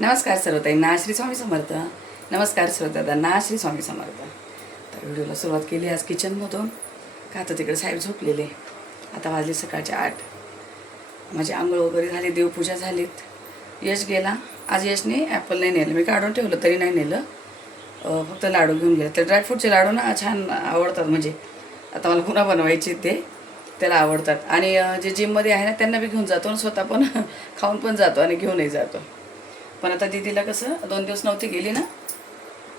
नमस्कार सर्वताईंना श्री स्वामी समर्थ. नमस्कार श्रोत्यांना श्री स्वामी समर्थ. तर व्हिडिओला सुरुवात केली आज किचनमधून. का तर तिकडे साहेब झोपलेले. आता वाजले सकाळचे 8. माझी आंघोळ वगैरे झाली, देवपूजा झालीत. यश गेला. आज यशने ॲपल नाही नेलं, मी काढून ठेवलं तरी नाही नेलं. फक्त लाडू घेऊन गेलं. तर ड्रायफ्रूटचे लाडू ना छान आवडतात, म्हणजे आता मला पुन्हा बनवायचे ते त्याला आवडतात. आणि जे जिममध्ये आहे ना त्यांना बी घेऊन जातो आणि स्वतः पण खाऊन पण जातो आणि घेऊनही जातो. पण आता दीदीला कसं 2 दिवस नव्हती गेली ना,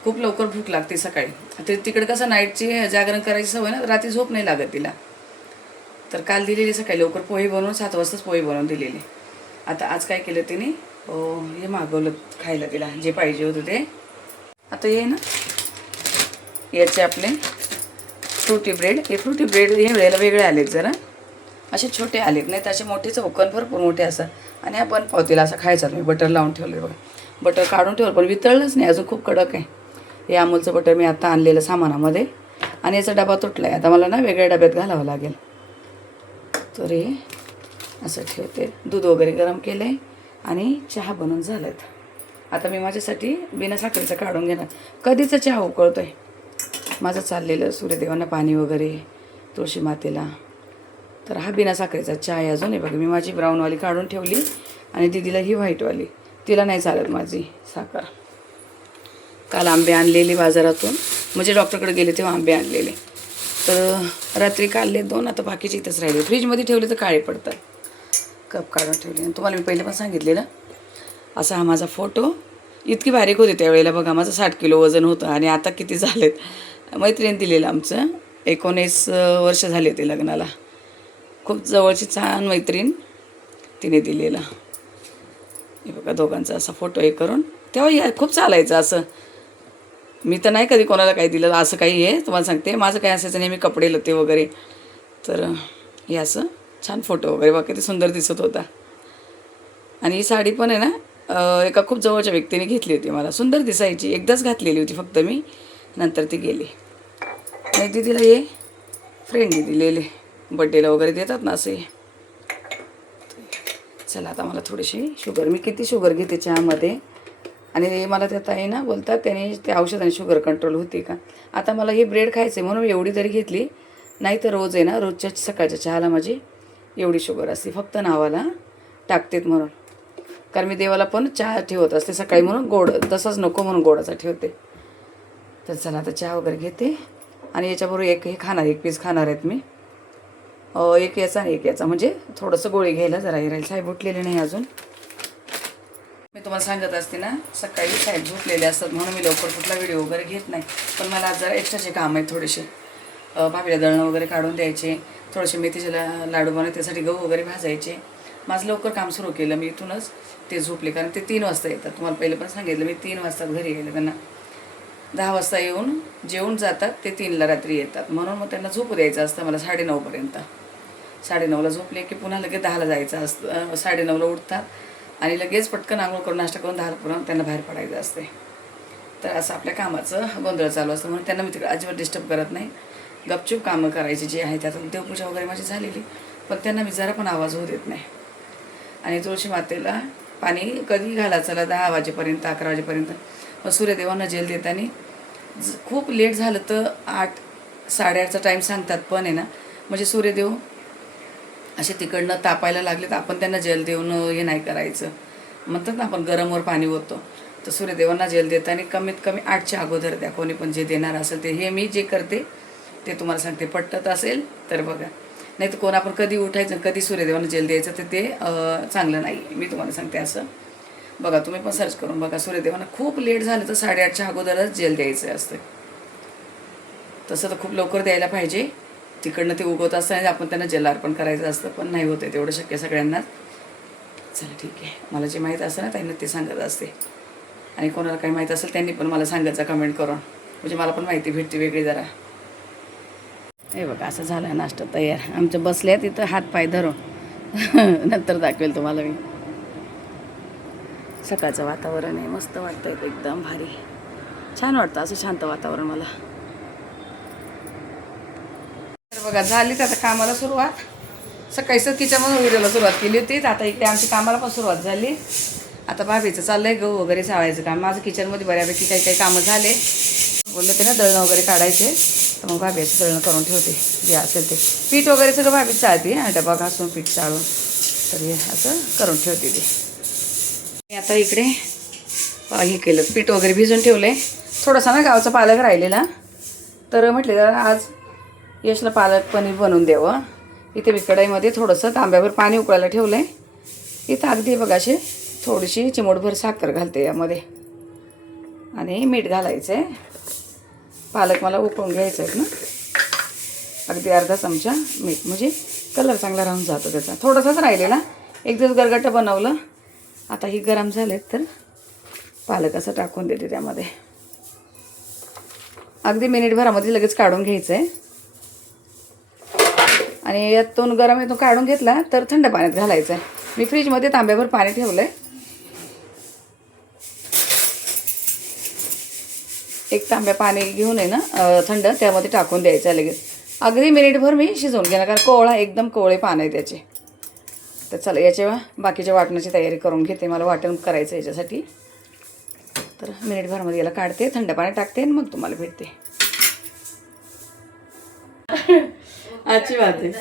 खूप लवकर भूक लागते सकाळी. ते तिकडे कसं नाईटची जागरण करायची सवय ना, रात्री झोप नाही लागत तिला. तर काल दिलेली सकाळी लवकर पोहे बनवून 7 वाजताच पोहे बनवून दिलेली. आता आज काय केलं तिने, हे मागवलं खायला तिला जे पाहिजे होतं ते. आता ये ना याचे आपले फ्रुटी ब्रेड. हे फ्रुटी ब्रेड हे वेळेला वेगळे आलेत, जरा असे छोटे आलेत, नाही तर असे मोठे चौकन भरपूर मोठे असतात. आणि हा बनपावतीला असं खायचा. मी बटर लावून ठेवलं बघा, बटर काढून ठेवलं पण वितळलंच नाही अजून, खूप कडक आहे. हे अमूलचं बटर मी आता आणलेलं सामानामध्ये. आणि याचा डबा तुटला आहे, आता मला ना वेगळ्या डब्यात घालावं लागेल. तर हे असं ठेवते. दूध वगैरे गरम केलं आहे आणि चहा बनवून झालं आहेत. आता मी माझ्यासाठी बिना साखरेचं काढून घेणार. कधीचा चहा उकळतो आहे माझं चाललेलं, सूर्यदेवांना पाणी वगैरे, तुळशी मातेला. तर हा बिना साखरेचा चहा आहे. अजून हे बघा, मी माझी ब्राऊनवाली काढून ठेवली आणि दीदीला ही व्हाईटवाली. तिला नाही चालत माझी साखर. काल आंबे आणलेले बाजारातून, म्हणजे डॉक्टरकडे गेले तेव्हा आंबे आणलेले. तर रात्री काढले 2, आता बाकीचे इथंच राहिले. फ्रीजमध्ये ठेवले तर काळे पडतात. कप काढून ठेवले. आणि तुम्हाला मी पहिले पण सांगितलेलं, असा हा माझा फोटो. इतकी बारीक होते त्यावेळेला बघा, माझं 60 किलो वजन होतं आणि आता किती झालेत. मैत्रिणी दिलेलं आमचं, 19 वर्ष झाले ते लग्नाला. खूप जवळची छान मैत्रीण, तिने दिलेला. हे बघा दोघांचा असा फोटो हे करून. तेव्हा खूप चालायचं असं. मी तर नाही कधी कोणाला काही दिलं असं काही आहे, तुम्हाला सांगते. माझं काय असायचं नेहमी कपडे लते वगैरे. तर हे असं छान फोटो वगैरे बघा, किती सुंदर दिसत होता. आणि ही साडी पण आहे ना, एका खूप जवळच्या व्यक्तीने घेतली होती मला. सुंदर दिसायची, एकदाच घातलेली होती फक्त मी, नंतर ती गेली. आणि दीदीला हे फ्रेंडने दिलेले, बड्डेला वगैरे देतात ना असे. चला आता मला थोडीशी शुगर, मी किती शुगर घेते चहामध्ये. आणि मला त्यात आहे ना बोलतात त्याने ते औषधाने शुगर कंट्रोल होते का. आता मला हे ब्रेड खायचं आहे म्हणून एवढी तरी घेतली, नाही तर रोज आहे ना, रोजच्या सकाळच्या चहाला माझी एवढी शुगर असते. फक्त नावाला टाकतेत म्हणून. कारण मी देवाला पण चहा ठेवत असते सकाळी, म्हणून गोड तसंच नको म्हणून गोडाचा ठेवते. तर चला आता चहा वगैरे घेते. आणि याच्याबरोबर एक हे खाणार, 1 पीस खाणार आहेत मी. एक याचा आणि एक याचा, म्हणजे थोडंसं गोळी घ्यायला जरा हे राहील. साहेब उठलेले नाही अजून. मी तुम्हाला सांगत असते ना, सकाळी साहेब झोपलेले असतात म्हणून मी लवकर कुठला व्हिडिओ वगैरे घेत नाही. पण मला आज जरा एक्स्ट्राचे काम आहेत थोडेसे. भाभीला दळणं वगैरे काढून द्यायचे, थोडेसे मेथीचे लाडू बनवते, त्यासाठी गहू वगैरे भाजायचे. माझं लवकर काम सुरू केलं मी इथूनच. ते झोपले कारण ते 3 वाजता येतात. तुम्हाला पहिलं पण सांगितलं मी, 3 वाजता घरी गेले. त्यांना 10 वाजता येऊन जेवून जातात, ते 3ला रात्री येतात. म्हणून मग त्यांना झोपू द्यायचं असतं मला 9:30पर्यंत. 9:30ला झोपले की पुन्हा लगेच 10ला जायचं असतं. 9:30ला उठतात आणि लगेच पटकन आंघोळ करून नाश्ता करून 10पर्यंत त्यांना बाहेर पडायचं असते. तर असं आपल्या कामाचं गोंधळ चालू असतं, म्हणून त्यांना मी तिकडे अजिबात डिस्टर्ब करत नाही. गपचूप कामं करायची जे आहे त्यात. देवपूजा वगैरे माझी झालेली, पण त्यांना मी जरा पण आवाज होऊ देत नाही. आणि तुळशी मातेला पाणी कधी घालायचं 10 वाजेपर्यंत, 11 वाजेपर्यंत. मग सूर्यदेवांना जेल देताना खूप लेट झालं तर 8, 8:30चा टाईम सांगतात. पण आहे ना, म्हणजे सूर्यदेव असे तिकडनं तापायला लागले तर आपण त्यांना जेल देऊन हे नाही करायचं. म्हणतात ना आपण गरमवर पाणी होतो. तर सूर्यदेवांना जेल देताना कमीत कमी 8च्या अगोदर द्या, कोणी पण जे देणार असेल ते. हे मी जे करते ते तुम्हाला सांगते. पटत असेल तर बघा, नाही तर कोण आपण कधी उठायचं कधी सूर्यदेवांना जेल द्यायचं तर ते चांगलं नाही. मी तुम्हाला सांगते असं बघा, तुम्ही पण सर्च करून बघा. सूर्यदेवांना खूप लेट झालं तर 8:30च्या अगोदरच जेल द्यायचं असतं. तसं तर खूप लवकर द्यायला पाहिजे. तिकडनं ते उगवत असताना आपण त्यांना जल अर्पण करायचं असतं, पण नाही होते तेवढं शक्य सगळ्यांनाच. चला ठीक आहे, मला जे माहीत असतं ना त्यांना ते सांगत असते. आणि कोणाला काही माहीत असेल त्यांनी पण मला सांगायचं कमेंट करून, म्हणजे मला पण माहिती भेटते वेगळी जरा. हे बघा असं झालं नाश्ता तयार. आमच्या बसल्या तिथं हात पाय धरून नंतर दाखवेल तुम्हाला मी. सकाळचं वातावरण आहे, मस्त वाटतं आहे, एकदम भारी छान वाटतं असं शांत वातावरण मला. तर बघा झालीच आता कामाला सुरुवात. सकाळी किचनमधून व्हिडिओला सुरुवात केली होती, आता इकडे आमच्या कामाला पण सुरुवात झाली. आता भाभीचं चाललंय गहू वगैरे चाळायचं काम. माझं किचनमध्ये बऱ्यापैकी काही काही कामं झाले. बोलले ते ना दळणं वगैरे काढायचे, तर मग भाभी असं दळणं करून ठेवते जे असेल ते. पीठ वगैरे सगळं भाभीच चाळते आणि डबा घासून पीठ चाळून तर हे असं करून ठेवते ते. मी आता इकडे हे केलं, पीठ वगैरे भिजून ठेवलं आहे. थोडासा ना गावचा पालक राहिलेला, तर म्हटले आज यशला पालक पनीर बनवून द्यावं. इथे मी कढईमध्ये थोडंसं तांब्यावर पाणी उकळायला ठेवलं आहे. इथं अगदी बघा अशी थोडीशी चिमूटभर साखर घालते यामध्ये आणि मीठ घालायचं आहे. पालक मला उकळून घ्यायचं आहे ना, अगदी अर्धा चमचा मीठ, म्हणजे कलर चांगला राहून जातो त्याचा. थोडासाच राहिलेला, एक दिवस गरगट्ट बनवलं. आता ही गरम झालेत तर पालक असं टाकून देते त्यामध्ये. अगदी मिनिटभरामध्ये लगेच काढून घ्यायचं आहे. आणि यातून गरम यातून काढून घेतला तर थंड पाण्यात घालायचं आहे. मी फ्रीजमध्ये तांब्यावर पाणी ठेवलं आहे. एक तांब्या पाणी घेऊन आहे ना थंड, त्यामध्ये टाकून द्यायचं आहे लगेच. अगदी मिनिटभर मी शिजवून घेणार, कारण कोवळा एकदम कोवळे पान आहे त्याचे. तर चला याच्या बाकीच्या वाटणाची तयारी करून घेते. मला वाटण करायचं याच्यासाठी. तर मिनिटभरमध्ये याला काढते, थंड पाणी टाकते आणि मग तुम्हाला भेटते. अच्छी बात आहे.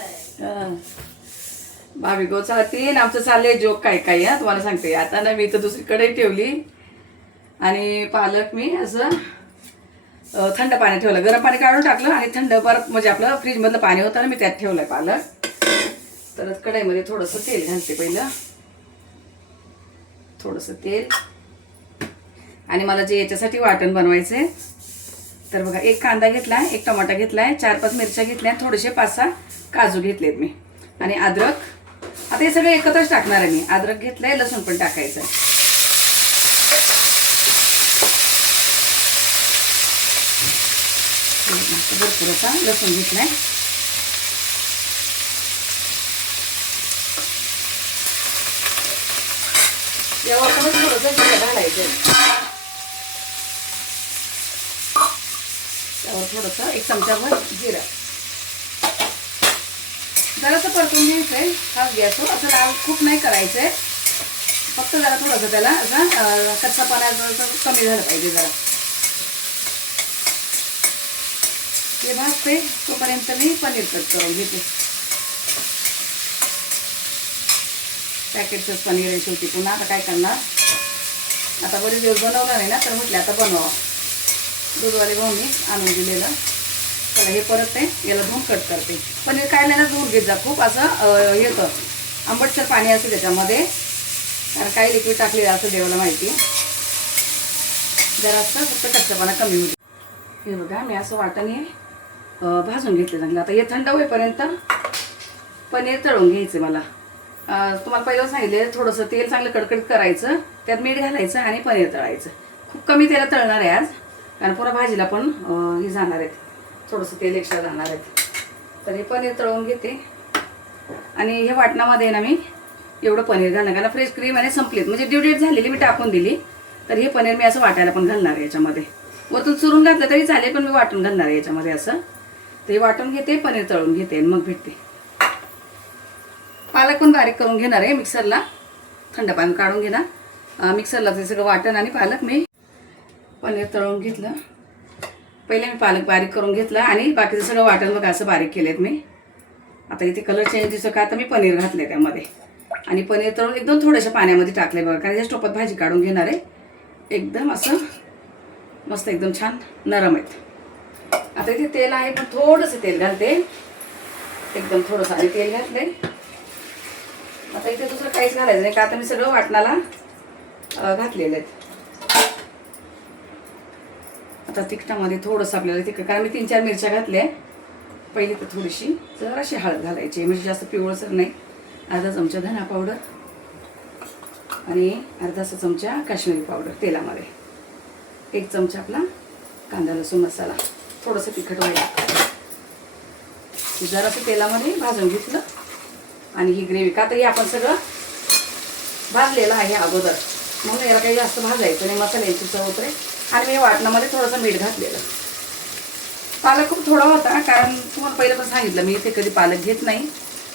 भाभी गो चालती आणि आमचं चाललंय जोक काय काय. तुम्हाला सांगते आता ना, मी तर दुसरीकडे ठेवली आणि पालक मी असं थंड पाणी ठेवलं. गरम पाणी काढून टाकलं आणि थंड परत म्हणजे आपलं फ्रीजमधलं पाणी होतं ना, मी त्यात ठेवलं आहे पालक. तर कढईमध्ये थोडंसं तेल घालते पहिलं, थोडंसं तेल. आणि मला जे याच्यासाठी वाटण बनवायचं आहे, तर बघा एक कांदा घेतला आहे, एक टमाटा घेतला आहे, 4-5 मिरच्या घेतल्या, थोडेसे 5-6 काजू घेतलेत मी आणि अद्रक. आता हे सगळं एकत्रच टाकणार आहे मी. अद्रक घेतलं आहे, लसूण पण टाकायचं आहे. भरपूर असा लसूण घेतलाय. यावर थोडंसं जिरं घालायचं. त्यावर थोडंसं 1 चमचाभर जिरं जरासं परतून घ्यायचं आहे. हा गॅसवर असं लाल खूप नाही करायचं आहे, फक्त जरा थोडंसं त्याला असा कच्चापणा कमी झालं पाहिजे जरा. हे भाजते तोपर्यंत मी पनीर कट करून घेते. पॅकेटचंच पनीर आहे शेवटी, पुन्हा आता काय करणार. आता बरेच दिवस बनवलं नाही ना, तर म्हटलं आता बनवा. दूधवाले भाऊंनी आणून दिलेलं. चला हे परत आहे याला धुवून कट करते. पनीर खायला ना धुवून घेत जा, खूप असं येतं आंबटसर पाणी असतं त्याच्यामध्ये, कारण काही लिक्विड टाकलेलं असं देवाला माहिती. जरा असं फक्त कच्चापणा कमी होते. हे बघा मी असं वाटण भाजून घेतले चांगलं. आता हे थंड होईपर्यंत पनीर तळून घ्यायचं. मला तुम्हाला पहिलं सांगितले थोडंसं तेल चांगलं कडकडीत करायचं, त्यात मीठ घालायचं आणि पनीर तळायचं. खूप कमी तेलात तळणार आहे आज, कारण पुन्हा भाजीला पण हे जाणार आहेत, थोडंसं तेल एक्स्ट्रा जाणार आहेत. तर हे पनीर तळून घेते. आणि हे वाटणामध्ये ना मी एवढं पनीर घालणार, कारण फ्रेश क्रीम आणि संपलीत म्हणजे ड्यू डेट झालेली मी टाकून दिली. तर हे पनीर मी असं वाटायला पण घालणार आहे याच्यामध्ये. वरतून चुरून घातलं तरी चालेल, पण मी वाटून घालणार आहे याच्यामध्ये असं. तर हे वाटून घेते, पनीर तळून घेते आणि मग भेटते. पालक पण बारीक करून घेणार आहे मिक्सरला, थंड पाणी काढून घेणार मिक्सरला. ते सगळं वाटण आणि पालक मी पनीर तळून घेतलं. पहिले मी पालक बारीक करून घेतला आणि बाकीचं सगळं वाटण बघा असं बारीक केलेत मी. आता इथे कलर चेंज दिसतो का, आता मी पनीर घातले त्यामध्ये आणि पनीर तळून एकदम थोड्याशा पाण्यामध्ये टाकले बघा, कारण या टोपात भाजी काढून घेणार आहे. एकदम असं मस्त एकदम छान नरम आहेत. आता इथे तेल आहे, पण थोडंसं तेल घालते, एकदम थोडंसं आणि तेल घातले. आता इथे दुसरं काहीच घालायचं नाही, का आता मी सगळं वाटणाला घातलेलं आहे. आता तिखटामध्ये थोडंसं आपल्याला तिखट, कारण मी 3-4 मिरच्या घातल्या. पहिली तर थोडीशी जराशी हळद घालायची, म्हणजे जास्त पिवळसर नाही. अर्धा चमचा धना पावडर आणि अर्धासा चमचा काश्मीरी पावडर तेलामध्ये. 1 चमचा आपला कांदा लसूण मसाला, थोडंसं तिखट व्हायला जरासं तेलामध्ये भाजून घेतलं. आणि ही ग्रेव्ही का तर हे आपण सगळं भाजलेलं आहे अगोदर, म्हणून याला काही जास्त भाजायचं नाही, मसाल्याची चव उतरे. आणि मी वाटणामध्ये थोडंसं मीठ घातलेलं. पालक खूप थोडा होता, कारण तुम्हाला पहिलं पण सांगितलं मी इथे कधी पालक घेत नाही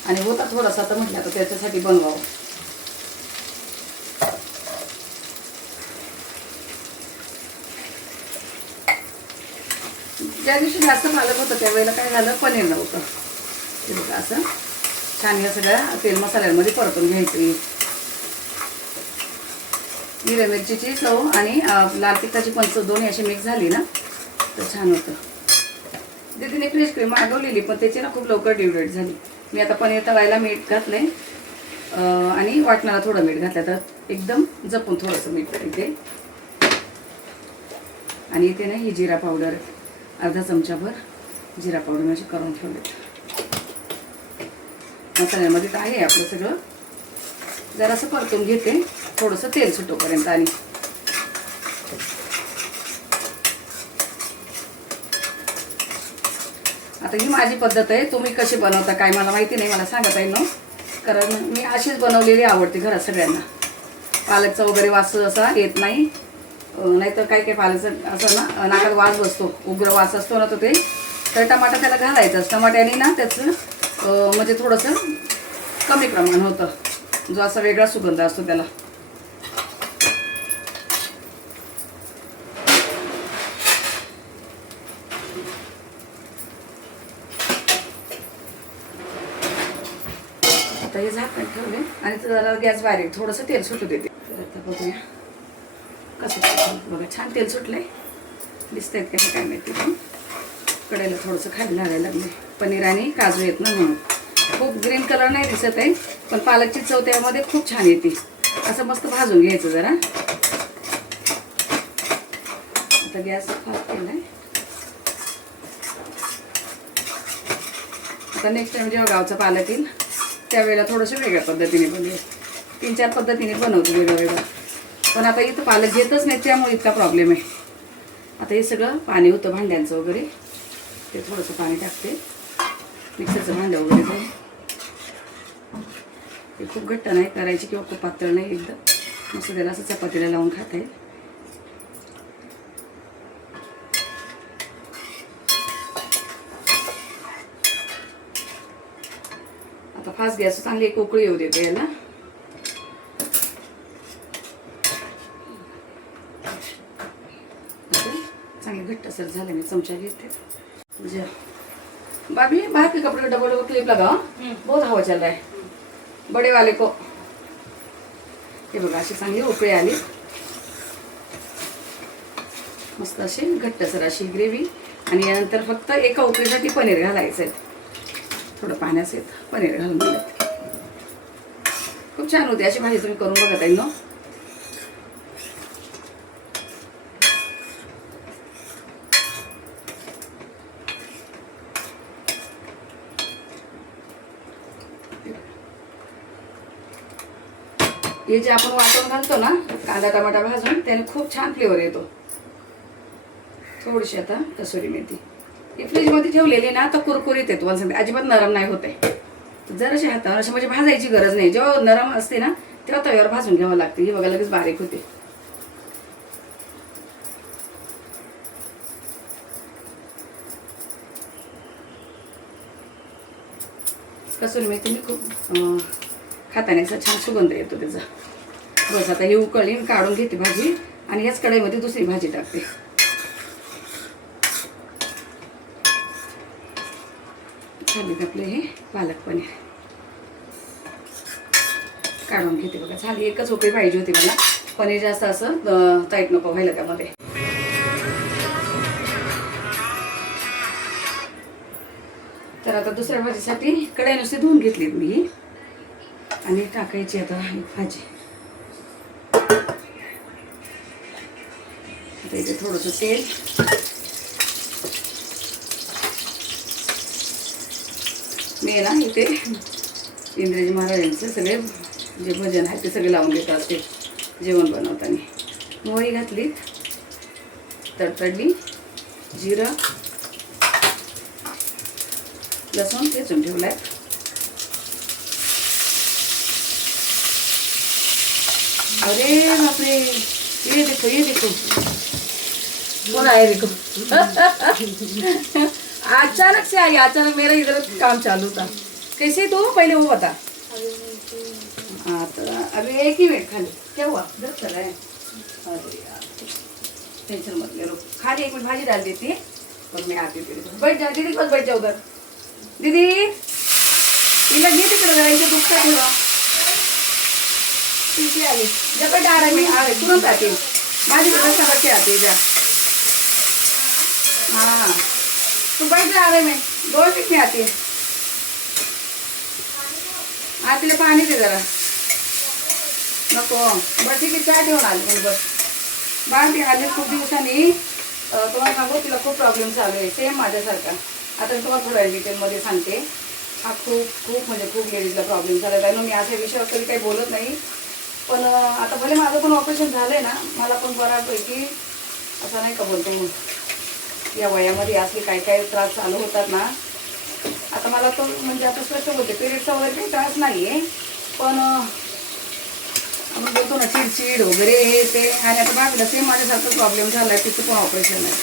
आणि होता थोडासा, तर म्हटलं तर त्याच्यासाठी बनवावं. ज्या दिवशी जास्त पालक होतं त्यावेळेला काय झालं, पनीर नव्हतं. हे बघा असं छान या सगळ्या तेल मसाल्यांमध्ये परतून घ्यायचं. हिरव्या मिरचीची चव आणि लाल तिखटाची पण चव दोन्ही अशी मिक्स झाली ना तर छान होतं. दीदीने फ्रेश क्रीम मागवलेली पण त्याची ना खूप लवकर ड्यू डेट झाली. मी आता पनीर तळायला मीठ घातलं आणि वाटणाला थोडं मीठ घातलं, तर एकदम जपून थोडंसं मीठ इथे. आणि इथे ना ही जिरा पावडर अर्धा चमचाभर जिरा पावडर मी अशी करून ठेवले. मसाल्यामध्ये तर आहे आपलं सगळं. जरासं परतून घेते थोडंसं तेल सुटोपर्यंत. आणि आता ही माझी पद्धत आहे, तुम्ही कशी बनवता काय मला माहिती नाही, मला सांगता येईल ना, कारण मी अशीच बनवलेली आवडते घरात सगळ्यांना. पालकचा वगैरे वास असा येत नाही, नाहीतर काय काय पालकचं असं ना नाकात वास बसतो, उग्र वास असतो ना, तर टमाटा त्याला घालायचं. टमाट्याने ना त्याचं म्हणजे थोडंसं कमी प्रमाण होतं, जो असा वेगळा सुगंध असतो त्याला. आता हे झाकण ठेवले आणि जरा गॅस बारीक, थोडंसं तेल सुटू देते. तर आता बघूया कसं. बघा छान तेल सुटलंय, दिसतंय काय माहिती. पण कढईला थोडंसं खाली लागायला लागले. पनीर आणि काजू येत ना म्हणून खूप ग्रीन कलर नाही दिसत आहे, पण पालकची चव त्यामध्ये खूप छान येते. असं मस्त भाजून घ्यायचं जरा. आता गॅस फास्ट केलाय. आता नेक्स्ट टाइम जेव्हा गावचा पालक येईल त्यावेळेला थोडंसं वेगळ्या पद्धतीने बनवेल. 3-4 पद्धतीने बनवतो वेगळं. पण आता इथं पालक घेतच नाही त्यामुळे इतका प्रॉब्लेम आहे. आता हे सगळं पाणी होतं भांड्यांचं वगैरे, ते थोडंसं पाणी टाकते. मिक्सरचं भांडं वगैरे जाऊन हे खूप घट्ट नाही करायची किंवा खूप पातळ नाही, एकदम मस्त त्याला असं चपातीला लावून खाता येईल. आता फास्ट गॅस चांगली एक उकळी येऊ देते याला. चांगली घट्ट सर झाले. मी चमचा घेते. भाभी बाहर के कपड़े का डबल क्लिप लगाओ, बहुत हवा चल रहा है बड़े वाले को. हे बघा अशी चांगली उकळी आली. मस्त अशी घट्टसर अशी ग्रेव्ही. आणि यानंतर फक्त एका उकळीसाठी पनीर घालायचं आहे. थोडं पाण्याचं पनीर घालून दिलं खूप छान होते. अशी भाजी तुम्ही करून बघत आहे ना. हे जे आपण वाटून घालतो ना कांदा टमाटा भाजून, त्याने खूप छान फ्लेवर येतो. थोडीशी आता कसुरी मेथी. ही फ्रीजमध्ये ठेवलेली ना तर कुरकुरीत येतो. तुम्हाला सांगते अजिबात नरम नाही होत आहे. जराशी हातावर अशी म्हणजे भाजायची गरज नाही. जेव्हा नरम असते ना तेव्हा तव्यावर भाजून घ्यावं लागते. ही बघा लगेच बारीक होते. कसुरी मेथी खूप खाताने असा छान सुगंध येतो त्याचा. बस आता ही उकळी काढून घेते भाजी आणि याच कढईमध्ये दुसरी भाजी टाकते. झाले आपले हे पालक पनीर काढून घेते. बघा झाली. एकच उकळी पाहिजे होती मला. पनीर जास्त असं टाईट नको व्हायला त्यामध्ये. तर आता दुसऱ्या भाजीसाठी कढई नुसती धुवून घेतली मी आणि टाकायची आता ही भाजी. आता इथे थोडंसं तेल, मी ना इथे इंद्रजी महाराजांचे सगळे जे भजन आहेत ते सगळे लावून घेत असते जेवण बनवताना. मोहरी घातली, तडतडली, जिरं, लसूण ठेचून ठेवलाय. अरे बापरे, ये देखो ये देखो कौन आया देखो. अचानक से आई. अचानक मेरा इधर काम चालू था. कैसे तो पहले वो बता. हाँ तो अभी एक ही मिनट खाली. क्या हुआ दर्द चला है. अरे यार टेंशन मत ले लो. खाली 1 मिनट भाजी डाल देती है बघ मी आते तिथे बैठ जा दीदी, बस बैठ जा उधर दीदी, तिला घे तिकडं जरा, इथे दुःख आहे थोडं. तिथे आली जगत आ रही मैं, आ रही तुरंत आती, माझी बस समझ के आती जा. हाँ तू बैठ जा, आ रही मैं 2 मिनट में आती है. हा तिला पाणी दे जरा. नको बरं ठीक आहे, चहा ठेवून आली म्हणजे बस. बाळ ती आली खूप दिवसांनी. तुम्हाला सांगू तिला खूप प्रॉब्लेम चालू आहे सेम माझ्यासारखा. आता मी तुम्हाला थोड्या डिटेलमध्ये सांगते. हा खूप म्हणजे खूप लेडीजला प्रॉब्लेम झालेला आहे ना. मी अशा विषयावर तरी काही बोलत नाही, पण आता भले माझं पण ऑपरेशन झालं आहे ना, मला पण बऱ्यापैकी असं नाही का बोलते मग या वयामध्ये असले काही काही त्रास चालू होतात ना. आता मला तो म्हणजे आता स्पष्ट बोलते पिरियडचा वगैरे काही त्रास नाही आहे, पण आपण बोलतो ना चिडचिड वगैरे हे ते. आणि आता बाजूला सेम माझ्यासारखा प्रॉब्लेम झाला आहे, तिचं पण ऑपरेशन आहे.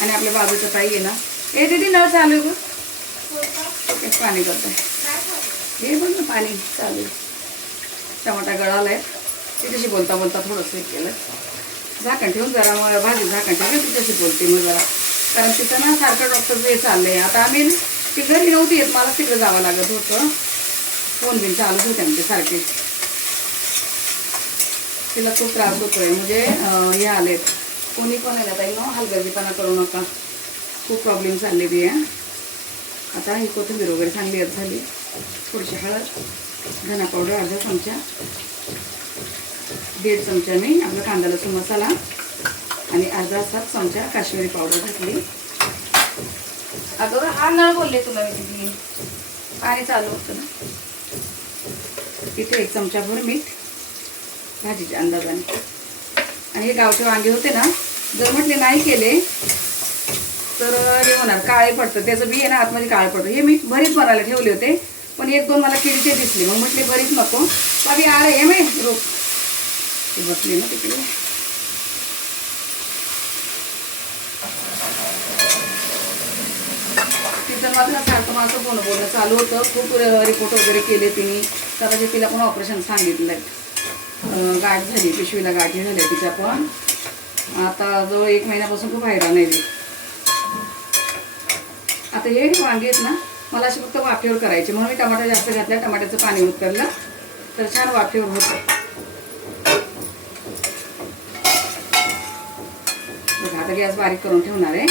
आणि आपल्या बाजूचं ताई आहे ना, हे दीदी नळ चालू आहे गं, पाणी करत आहे हे बघ ना, पाणी चालू आहे. टमाटा गळाला आहे, तिच्याशी बोलता बोलता थोडंसं हे केलं. झाकण ठेवून जरा मग भाजी झाकण ठेवून तिच्याशी बोलते मग जरा, कारण तिथं ना सारखं डॉक्टरचं हे चाललं आहे. आता आम्ही ती घरी नव्हती येत, मला तिकडे जावं लागत होतं. फोन बिन चालूच होते आमचे सारखे. तिला खूप त्रास होतोय म्हणजे हे आलेत. कोणी पण आहे ना ताई ना, हलगर्जीपणा करू नका, खूप प्रॉब्लेम चाललेली आहे. आता ही कोथिंबीर वगैरे चांगली यात झाली. थोडीशी हळद, धना पावडर अर्धा चमचा, 1.5 चमचा मी आपला कांदा लसूण मसाला आणि अर्धा 7 चमचा काश्मीरी पावडर घातली. अगं हा नळ बोलले तुला मी तिथे पाणी चालू होतं ना. इथे 1 चमचाभर मीठ भाजीच्या अंदाजाने. आणि हे गावचे वांगे होते ना, जर म्हटले नाही केले तर हे होणार काळे पडतं, त्याचं बी आहे ना आतमध्ये काळं पडतं. हे मी भरीत बनायला ठेवले होते, पण 1-2 मला किडीचे दिसले, मग म्हटले भरीत नको. बाबी आ रही है मैं रोक, ती बसली ना तिकडे. तिथं मात्र सारखं माझं बोलणं चालू होतं. खूप रिपोर्ट वगैरे केले तिने. तर तिला पण ऑपरेशन सांगितलं आहे. गाठ झाली, पिशवीला गाठी झाली तिच्या पण. आता जवळ 1 महिन्यापासून खूप हैराण आहे. आता हे वांगे आहेत ना, मला असे फक्त वाफेवर करायचे, म्हणून मी टमाटर जास्त घातला, टमाट्याचं पाणी उतरलं तर छान वाफेवर होतं. बघा आता गॅस बारीक करून ठेवणार आहे.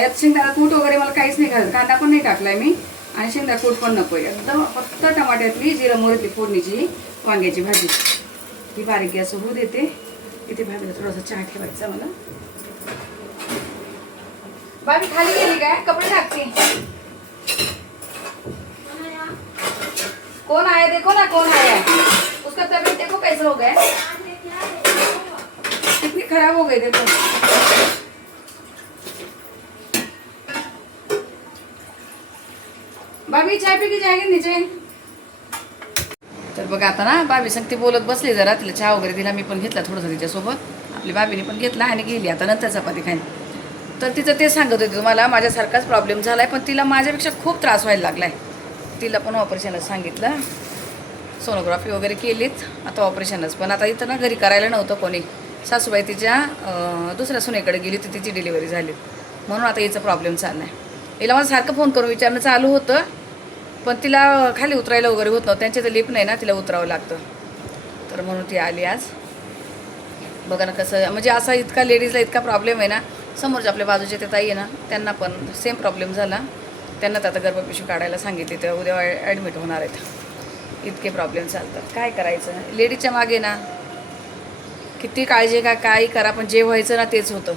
यात शेंगदाणा कूट वगैरे मला काहीच नाही घालत, कांदा पण नाही टाकलाय मी, आणि शेंगदाणा कूट पण नको. एकदम फक्त टमाट्यातली जिरं मोहरीतली फोडणीची वांग्याची भाजी. ही बारीक गॅस होऊ देते. इथे भाजीला थोडासा चहा ठेवायचा मला. बाबी खाली गेली काय, कपडे टाकते. कौन आया देखो ना, कौन आया, उसका तबीयत देखो कैसे हो गया, कितनी खराब हो गई देखो. बाबी चाय पी के जाएगी नीचे. तर बघा आता ना बाबी संगती बोलत बसली, जरा तिला चहा वगैरे दिला, मी पण घेतला थोडंसं तिच्यासोबत. आपली बाबीने पण घेतला आणि गेली आता नंतर चपाती खाईन. तर तिचं ते सांगत होते तुम्हाला, माझ्यासारखाच प्रॉब्लेम झाला आहे, पण तिला माझ्यापेक्षा खूप त्रास व्हायला लागला आहे. तिला पण ऑपरेशनच सांगितलं, सोनोग्राफी वगैरे केलीत, आता ऑपरेशनच. पण आता इथं ना घरी करायला नव्हतं कोणी. सासूबाई तिच्या दुसऱ्या सुनेकडे गेली, तर तिची डिलिव्हरी झाली, म्हणून आता हिचा प्रॉब्लेम चालला आहे. हिला मला सारखं फोन करून विचारणं चालू होतं, पण तिला खाली उतरायला वगैरे होत नव्हतं. त्यांच्या तर लिफ्ट नाही ना, तिला उतरावं लागतं. तर म्हणून ती आली आज. बघा ना कसं, म्हणजे असा इतका लेडीजला इतका प्रॉब्लेम आहे ना. समोरच्या आपल्या बाजूचे ते ताई आहे ना, त्यांना पण सेम प्रॉब्लेम झाला. त्यांना तर आता गर्भपिशवी काढायला सांगितली, तर उद्या ॲडमिट होणार आहेत. इतके प्रॉब्लेम चालतात, काय करायचं. लेडीजच्या मागे ना किती काळजी का काही करा, पण जे व्हायचं ना तेच होतं.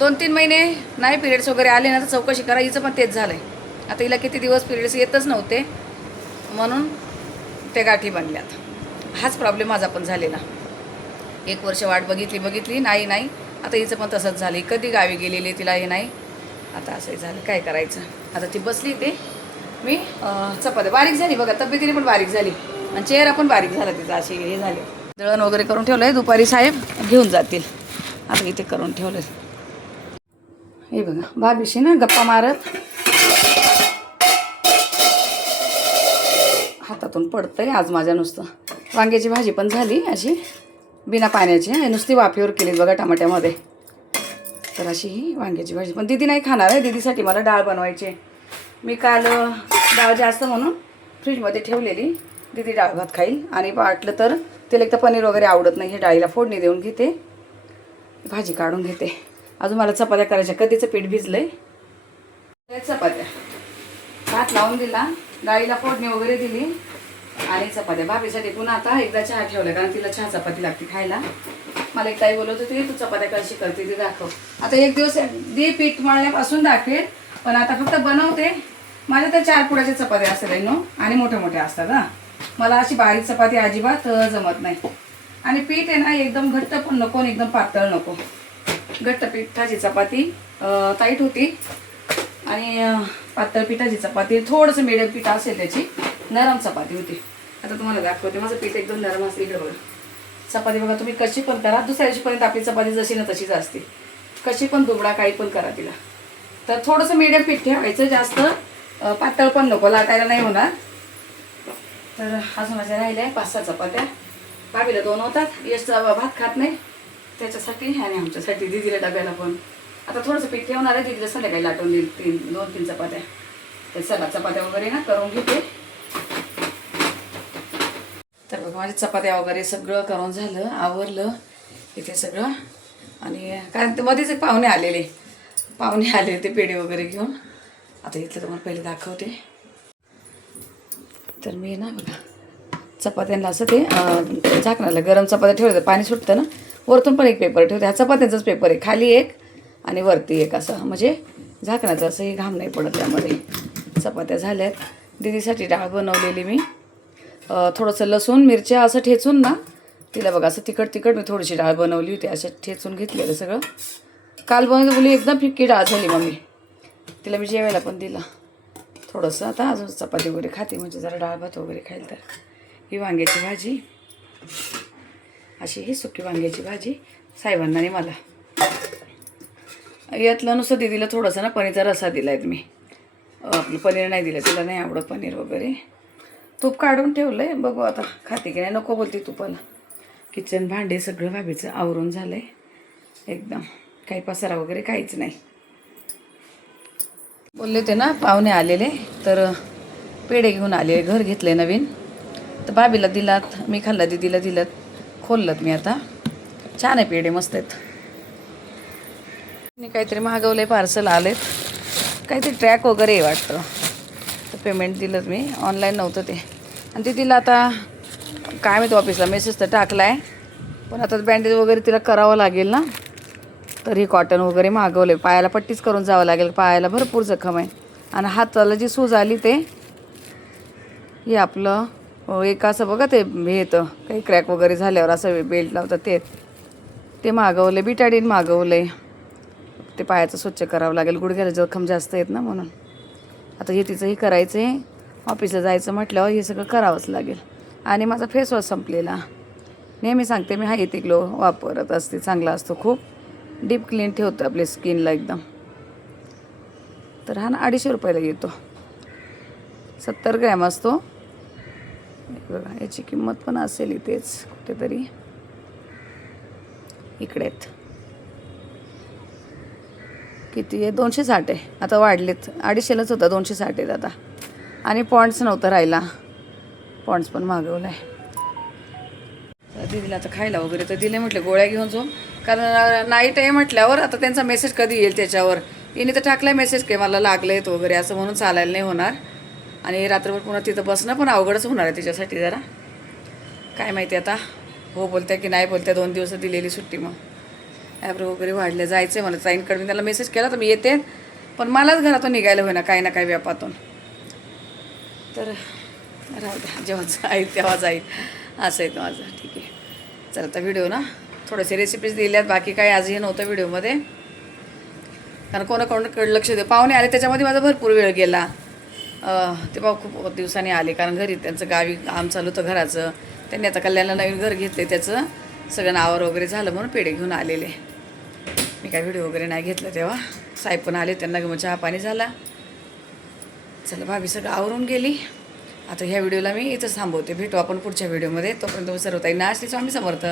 2-3 महिने नाही पिरियड्स वगैरे आले ना, तर चौकशी करा. हिचं पण तेच झालं आहे. आता हिला किती दिवस पिरियड्स येतच नव्हते, म्हणून त्या गाठी बनल्यात. हाच प्रॉब्लेम माझा पण झालेला. 1 वर्ष वाट बघितली नाही. आता हिचं पण तसंच झालं. कधी गावी गेलेली, तिला हे नाही. आता असंही झालं, काय करायचं. आता ती बसली, ते मी चपाती बारीक झाली बघा, तब्येतीने पण बारीक झाली आणि चेहरा पण बारीक झाला तिचा, असे हे झाले. दळण वगैरे करून ठेवलं आहे, दुपारी साहेब घेऊन जातील. आता इथे करून ठेवलं. हे बघा भाभीशी ना गप्पा मारत, हातातून पडतंय आज माझ्या. नुसतं वांग्याची भाजी पण झाली अशी बिना पाण्याची, नुसती वाफेवर केली बघा टमाट्यामध्ये. तर अशी ही वांग्याची भाजी. पण दीदी नाही खाणार आहे, दीदीसाठी मला डाळ बनवायची आहे. मी काल डाळ जास्त म्हणून फ्रीजमध्ये ठेवलेली. दीदी डाळ भात खाईल आणि वाटलं तर तिला एक तर पनीर वगैरे आवडत नाही. हे डाळीला फोडणी देऊन घेते, भाजी काढून घेते. अजून मला चपात्या करायच्या. कधीचं पीठ भिजलं आहे. चपात्या भात लावून दिला, डाळीला फोडणी वगैरे दिली आणि चपात्या. भाभीसाठी पुन्हा आता एकदा चहा ठेवला, कारण तिला चहा चपाती लागते खायला. मला एक ताई बोलत होती तू चपात्या कशी करते ते दाखव. आता एक दिवस दे पीठ मळण्यापासून दाखवेल, पण आता फक्त बनवते. माझ्या तर 4 पुडाच्या चपात्या असतात नो, आणि मोठ्या मोठ्या असतात. हां, मला अशी बारीक चपाती अजिबात जमत नाही. आणि पीठ आहे ना एकदम घट्ट पण नको आणि एकदम पातळ नको. घट्ट पिठाची चपाती टाईट होती आणि पातळ पिठाची चपाती थोडंसं मिडियम पीठ असेल त्याची नरम चपाती होती. आता तुम्हाला दाखवते माझं पीठ एकदम नरम असते. इकडे बघा चपाती बघा, तुम्ही कशी पण करा, दुसऱ्या दिवशीपर्यंत आपली चपाती जशी ना तशीच असते. कशी पण दुबळा काही पण करा तिला. तर थोडंसं मिडियम पीठ ठेवायचं, जास्त पातळ पण नको, लाटायला नाही होणार. तर अजून माझ्या राहिल्या 5-6 चपात्या. भाभीला 2 होतात, यशचा भात खात नाही त्याच्यासाठी आणि आमच्यासाठी दीदीला डब्याला पण. आता थोडंसं पीठ ठेवणार आहे, दीदीला संध्याकाळी लाटून देईल 2-3 चपात्या. तर चला चपात्या वगैरे ना करून घेते. तर बघा माझ्या चपात्या वगैरे सगळं करून झालं, आवरलं इथे सगळं. आणि कारण ते मध्येच एक पाहुणे आले ते पेढे वगैरे घेऊन. आता इथलं तुम्हाला पहिले दाखवते. तर मी ना बघा चपात्यांना असं ते झाकणाला गरम चपात्या ठेवले, तर पाणी सुटतं ना. वरतून पण एक पेपर ठेवते. हा चपात्यांचाच पेपर आहे, खाली एक आणि वरती एक, असं म्हणजे झाकणाचं असंही घाम नाही पडत त्यामध्ये. चपात्या झाल्यात. दीदीसाठी डाळ बनवलेली मी, थोडंसं लसूण मिरच्या असं ठेचून ना तिला बघा असं तिखट मी थोडीशी डाळ बनवली होती. असं ठेचून घेतलेलं सगळं. काल बनवली बोली एकदम फिक्की डाळ झाली मम्मी. तिला मी जेवायला पण दिला थोडंसं. आता अजून चपाती वगैरे खाते, म्हणजे जरा डाळ भात वगैरे खाईल. तर ही वांग्याची भाजी, अशी ही सुकी वांग्याची भाजी साहेबांना आणि मला. यातलं नुसतं दीदीला थोडंसं ना पनीरचा रस्सा दिला आहे मी. आपलं पनीर नाही दिलं, तिला नाही आवडत पनीर वगैरे. तूप काढून ठेवलं आहे, बघू आता खाते की नाही. नको बोलते तुपाला. किचन भांडे सगळं भाभीचं आवरून झालं आहे एकदम, काही पसारा वगैरे काहीच नाही. बोलले होते ना पाहुणे आलेले, तर पेढे घेऊन आले. घर घेतले नवीन, तर भाभीला दिलात, मी खाल्ला, दीदीला दिलात, खोललत मी. आता छान आहे पेढे, मस्त आहेत. मी काहीतरी मागवलं पार्सल आलेत, काहीतरी ट्रॅक वगैरे वाटतं. तर पेमेंट दिलं मी, ऑनलाईन नव्हतं ते. आणि दीदीला आता काय माहिती ऑफिसला मेसेज तर टाकला आहे, पण आता बँडेज वगैरे तिला करावं लागेल ना. तर ही कॉटन वगैरे मागवले. पायाला पट्टीच करून जावं लागेल, पायाला भरपूर जखम आहे. आणि हाताला जी सूज आली ते हे आपलं एक असं बघा ते हे येतं काही क्रॅक वगैरे झाल्यावर असं बेल्ट लावतात ते मागवले. बिटाडीन मागवले. ते पायाचं स्वच्छ करावं लागेल, गुडघ्याला जखम जास्त आहेत ना म्हणून. आता हे तिचंही करायचं आहे. ऑफिसला जायचं म्हटल्यावर हे सगळं करावंच लागेल. आणि माझा फेसवॉश संपलेला. नेहमी सांगते मी, हा येते ग्लो वापरत असते, चांगला असतो खूप. डीप क्लीन ठेवतो आपल्या स्किनला एकदम. तर हा ना 250 रुपयाला येतो, 70 ग्रॅम असतो. बघा याची किंमत पण असेल इथेच कुठेतरी, इकडे आहेत. किती आहे? 260 आहे. आता वाढलेत, 250लाच होता, 260 आहेत आता. आणि पॉन्ड्स नव्हतं राहिला, पॉन्ड्स पण मागवला आहे. दीदीला आता खायला वगैरे तर दिले, म्हटले गोळ्या घेऊन जाऊ, कारण नाईट आहे म्हटल्यावर आता त्यांचा मेसेज कधी येईल त्याच्यावर. तिने तर टाकलाय मेसेज की मला लागलेत वगैरे असं, म्हणून चालायला नाही होणार. आणि रात्रभर पुन्हा तिथं बसणं पण अवघडच होणार आहे तिच्यासाठी जरा. काय माहिती आता हो बोलत्या की नाही बोलत्या. 2 दिवस दिलेली सुट्टी. मग ॲब्रो वगैरे वाढले, जायचं आहे मला ताईंकडे. मी त्याला मेसेज केला तर मी येते, पण मलाच घरातून निघायला होईना काही ना काही व्यापातून. तर राहू द्या, जेव्हा जाईल तेव्हा जाईल, असं आहे माझं. ठीक आहे, चला आता व्हिडिओ ना थोडेसे रेसिपीज दिल्यात, बाकी काही आजही नव्हतं व्हिडिओमध्ये, कारण कोणाकडे लक्ष दे. पाहुणे आले त्याच्यामध्ये माझा भरपूर वेळ गेला. ते भाऊ खूप दिवसांनी आले, कारण घरी त्यांचं गावी काम चालू होतं घराचं. त्यांनी आता कल्याणला नवीन घर घेतले, त्याचं सगळं नावावर वगैरे झालं म्हणून पेढे घेऊन आलेले. मी काय व्हिडिओ वगैरे नाही घेतला तेव्हा. साहेब पण आले, त्यांना घेऊन चहा पाणी झाला. चला भाभी सगळं आवरून गेली. आता ह्या व्हिडिओला मी इथंच थांबवते. भेटू आपण पुढच्या व्हिडिओमध्ये. तोपर्यंत सर्व ताईंना श्री स्वामी समर्थ.